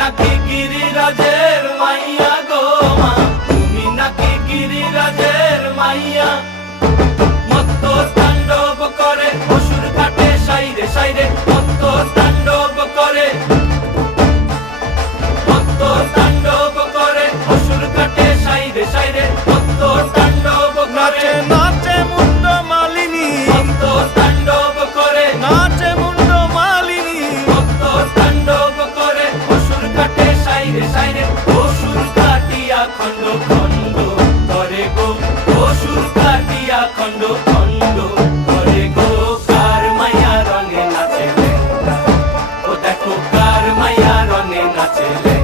নাকি গিরিরাজের মাইয়া গো মা, তুমি নাকি গিরিরাজের মাইয়া। মত্ত তাণ্ডব করে অসুর কাটে সাইরে সাইরে, মত্ত তাণ্ডব করে, মত্ত তাণ্ডব করে অসুর কাটে সাইরে সাইরে, মত্ত তাণ্ডব করে। নাচে মুন্ড মালিনী, মত্ত তাণ্ডব করে, নাচে মুন্ড মালিনী, মত্ত তাণ্ডব করে অসুর কাটে সাইরে সাইরে, অসুর কাটিয়া খণ্ড খণ্ড করে গো, অসুর কাটিয়া খণ্ড খণ্ড করে গো। কার মায়া রঙে নাচে লেঙ্গা, ও দেখো কার মায়া রঙে নাচে লেঙ্গা।